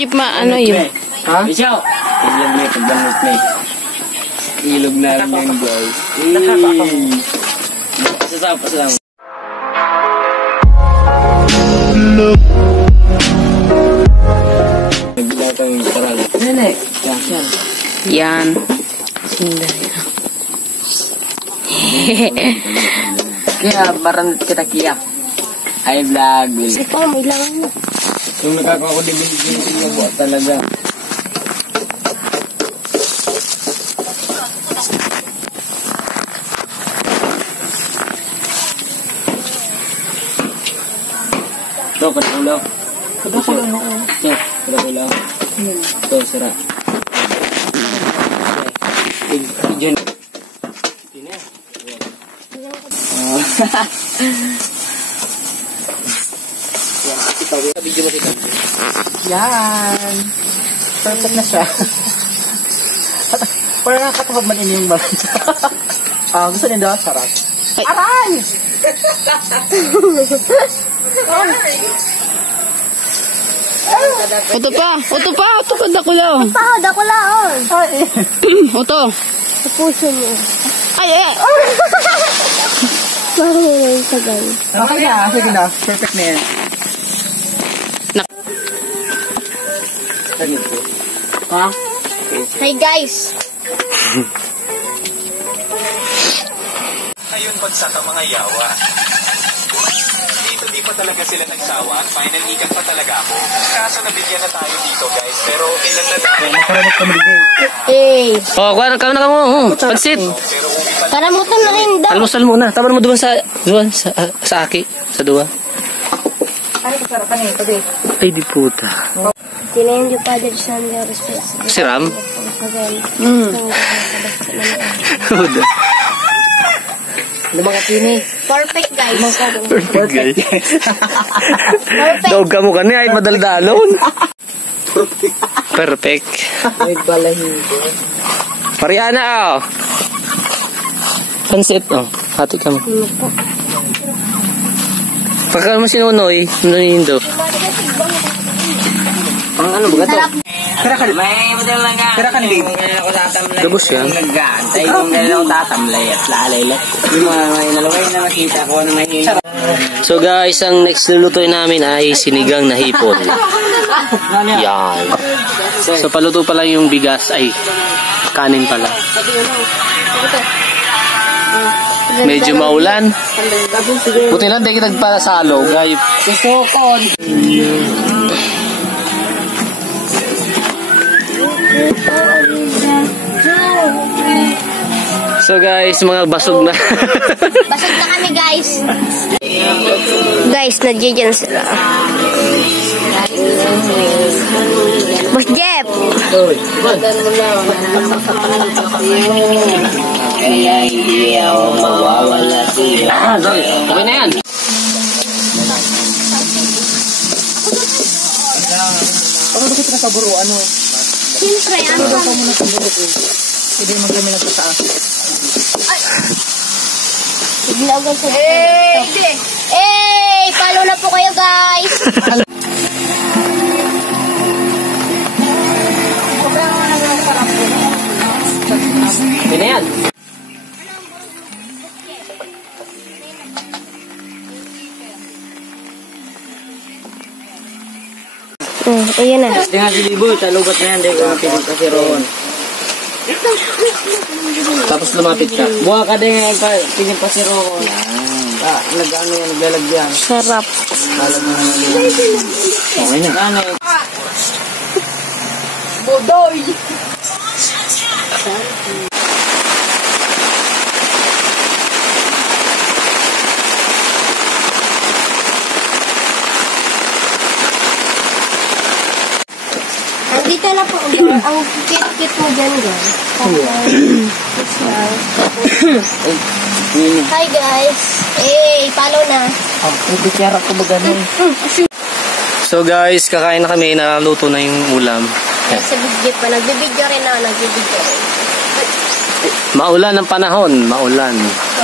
Jeep ano yun? Ha? Isyaw! Ilog na rin yun, guys. Pasasapas lang. Nagbilatang yung sarang. Nene! Yan. Sundari. Kaya, barang kita kiyak. Ay, vlog. Ito, may lang. Yung nakakawa ko din yung buhat talaga. Ito, kadakulaw. Kadakulaw na ako. Ito, kadakulaw. Ito, sira. Diyan. Video mo kita. Yan. Perfect na siya. Parang nakakatahog man ini yung balat. Gusto niyo daw? Sarap. Aray! Oto pa, dakulaw. Dakulaon. Oto. Sa puso mo. Ay. Parang yung sagay. Okay na, sige na. Perfect na yan. Ha? Hi guys! Ayun bagsak ang mga yawa. Dito di pa talaga sila nagsawa at finaligan pa talaga ako. Kaso nabigyan na tayo dito guys, pero ilan na tayo. Makarabot kami din. Hey! Oh, kuha ka na mo. Pansit. Karamutan na rin daw. Almusal muna. Taban mo sa aki. Sa duwa. Ano ka sarap? Ano yun? Ay, di puta. Tinayin yung Father Son yung responsibility. Si Ram? Perfect Perfect, guys. guys. Perfect. Dog ka mo kani ay madaldalon. Perfect. May balahibo. Mariana, oh. Pansit, oh. Hati ka mo. Pagka mo sinunoy, nanindo. Pang ano ba ito? Kira ka May madal lang ka. Kira ka ni Kung ganyan ako tatamlay. Gabos yan. Nag-gaantay. Kung ganyan ako tatamlay at lalay. Yung mga may nalaway na makita ko na may hina. So guys, ang next lulutuin namin ay sinigang na hipon. Yan. So paluto pa lang yung bigas ay kanin pala. Medyo maulan. Buti lang di kita nagpasalo. Gayip. Susukon. So guys, mga basog na. Basag na kami guys. Guys, nandiyan sila. Boss Jeff! Kaya hindi ako mawawala siya. Okay na yan. Ano ba kita nakaburo? Ano? Siyempre, ano ba? Hindi mo kami nagtataas. Iglagan sa Hey! Follow na po kayo guys! Okay na yan. Ayan na. Di nga si Libo, sa lubat na yan. Di ko mapinig kasi roon. Tapos lumapit ka. Buha ka din nga tingin pa si roon. Nag-ano yan, naglalagyan. Sarap. Okay na. Ano yun? Bodoy! Andito na po ang cute-cute mo dyan guys. Hi guys! Hey! Follow na! Nagkikira ko ba ganun? So guys, kakain na kami. Nalaluto na yung ulam. Sa video pa. Nagbibideo rin ako. Nagbibideo rin. Maulan ang panahon. Maulan.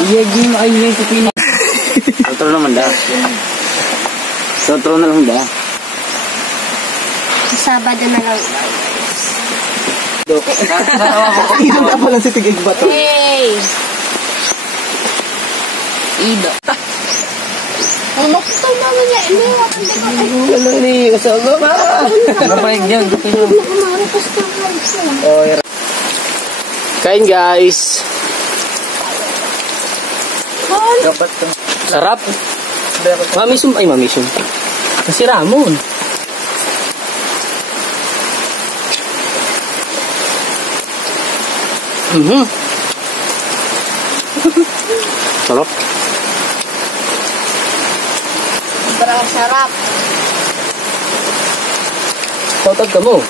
Iyagin mo ayun yung pipili. Sotro naman da. Sotro na lang da. Sabado na lang. Ido ka pala si Tigig ba to? Hey! Ido. Ang makita naman niya. Ano ni? Kasama ka. Kapag yan. Kain guys. Dapat ka. Sarap. Mamisum. Ay, mamisum. Kasi Ramon. Sarap. Sobrang sarap. Tautag ka mo.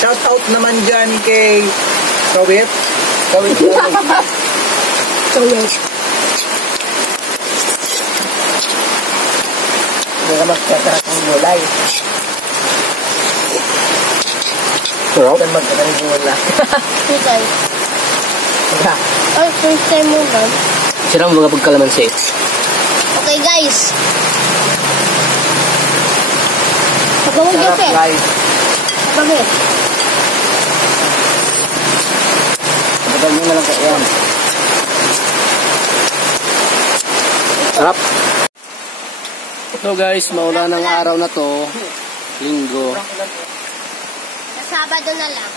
Shout out naman dyan kay Kawit. Kawit. Hindi ka magkakarat ng gulay. Sarap. Huwag magkakarat ng gulay. Okay, guys. Ay, first time mo lang. Sirang mga pagkalamansi. Okay, guys. Sabawag niyo, Sarap Pe. guys. Sabawag. Sabawag nyo na lang kayo yan. Sarap. So guys, maulan ng araw na to. Linggo. Sa Sabado na lang.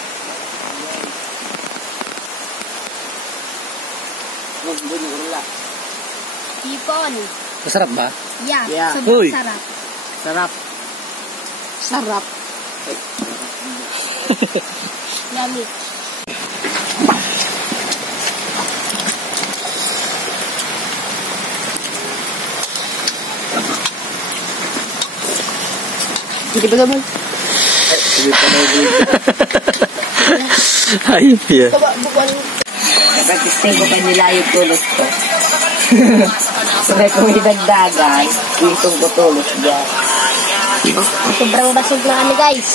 Hipon. Masarap ba? Yeah, Yeah. sobrang Uy. sarap. Sarap. Sarap. Yummy. Hindi ba naman? Sige pa na Ayop yan. Nag-testing ko pa nila yung tulos ko. Sabay kung idagdagan, itong ko tulos dyan. Sobrang basog na kami, guys.